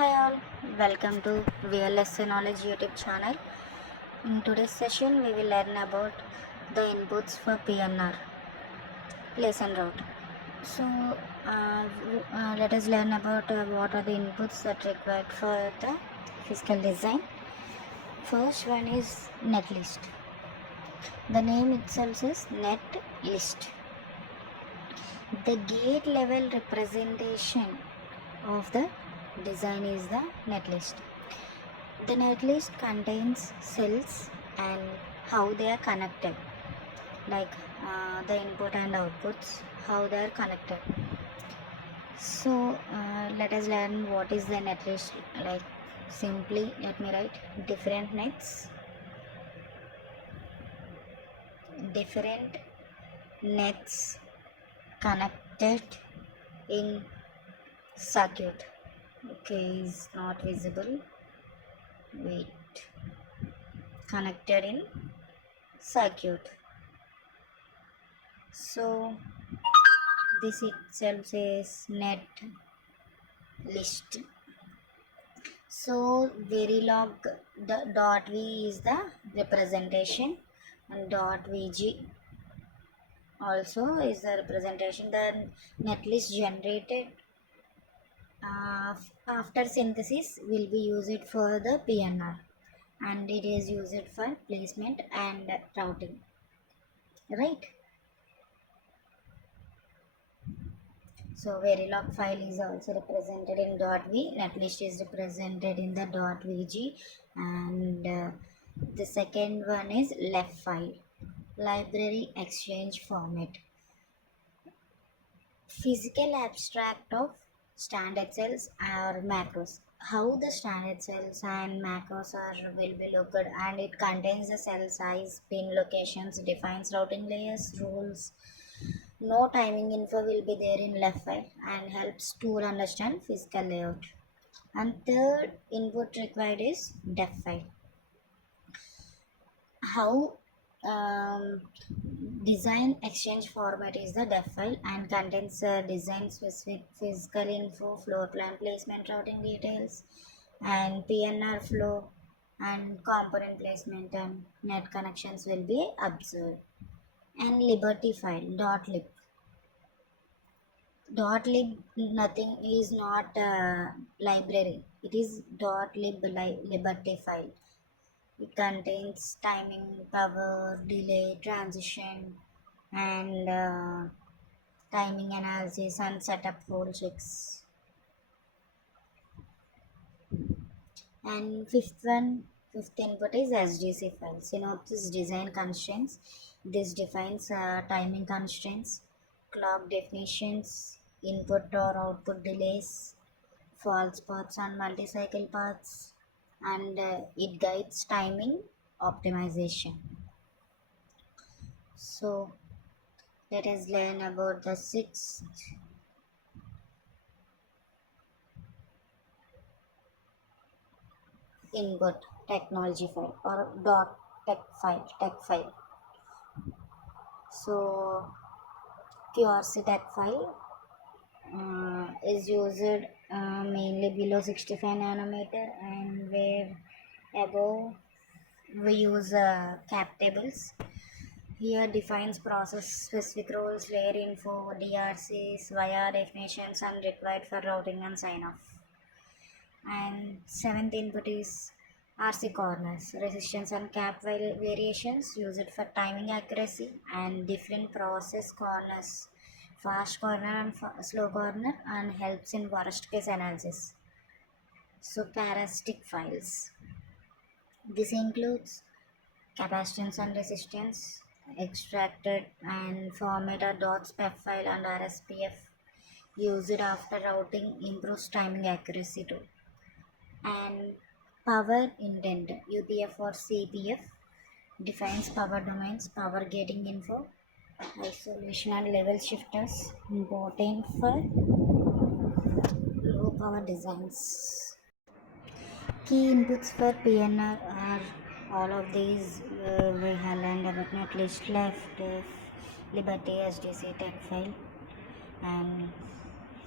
Hi all, welcome to VLSI Knowledge YouTube channel. In today's session, we will learn about the inputs for PNR, place and route. So, let us learn about what are the inputs that are required for the physical design. First one is Netlist. The name itself is Netlist. The gate level representation of the design is the netlist. The netlist contains cells and how they are connected, like the input and outputs, how they are connected. So let us learn what is the netlist. Like simply let me write different nets connected in circuit. Okay, is not visible. Wait. Connected in circuit. So this itself is net list. So Verilog the dot v is the representation and dot vg also is the representation. The netlist generated after synthesis will be used for the PNR, and it is used for placement and routing, right? So Verilog file is also represented in .v, netlist is represented in the .vg, and the second one is LEF file, library exchange format, physical abstract of standard cells or macros. How the standard cells and macros will be looked, and it contains the cell size, pin locations, defines routing layers, rules. No timing info will be there in LEF file and helps to understand physical layout. And third input required is DEF file. How design exchange format is the DEF file and contains design specific physical info, floor plan placement, routing details, and PNR flow and component placement and net connections will be observed. And liberty file .lib. .lib nothing is not library. It is .lib liberty file. It contains timing, power, delay, transition, and timing analysis and setup hold checks. And fifth input is SDC file. Synopsis design constraints. This defines timing constraints, clock definitions, input or output delays, false paths and multi-cycle paths, and it guides timing optimization. So let us learn about the sixth input technology file or tech file. So QRC tech file is used mainly below 65 nanometer, and where above we use cap tables. Here defines process specific roles, layer info, DRCs, via definitions and required for routing and sign off. And seventh input is RC corners, resistance and cap variations used for timing accuracy, and different process corners, fast corner and slow corner, and helps in worst case analysis. So characteristic files, this includes capacitance and resistance, extracted and formatted .spec file and RSPF used after routing improves timing accuracy too. And power intent, UPF or CPF, defines power domains, power gating info, isolation and level shifters, important for low power designs. Key inputs for PNR are all of these. We have learned about Netlist, LEF DEF, Liberty, SDC, tech file, and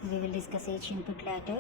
we will discuss each input later.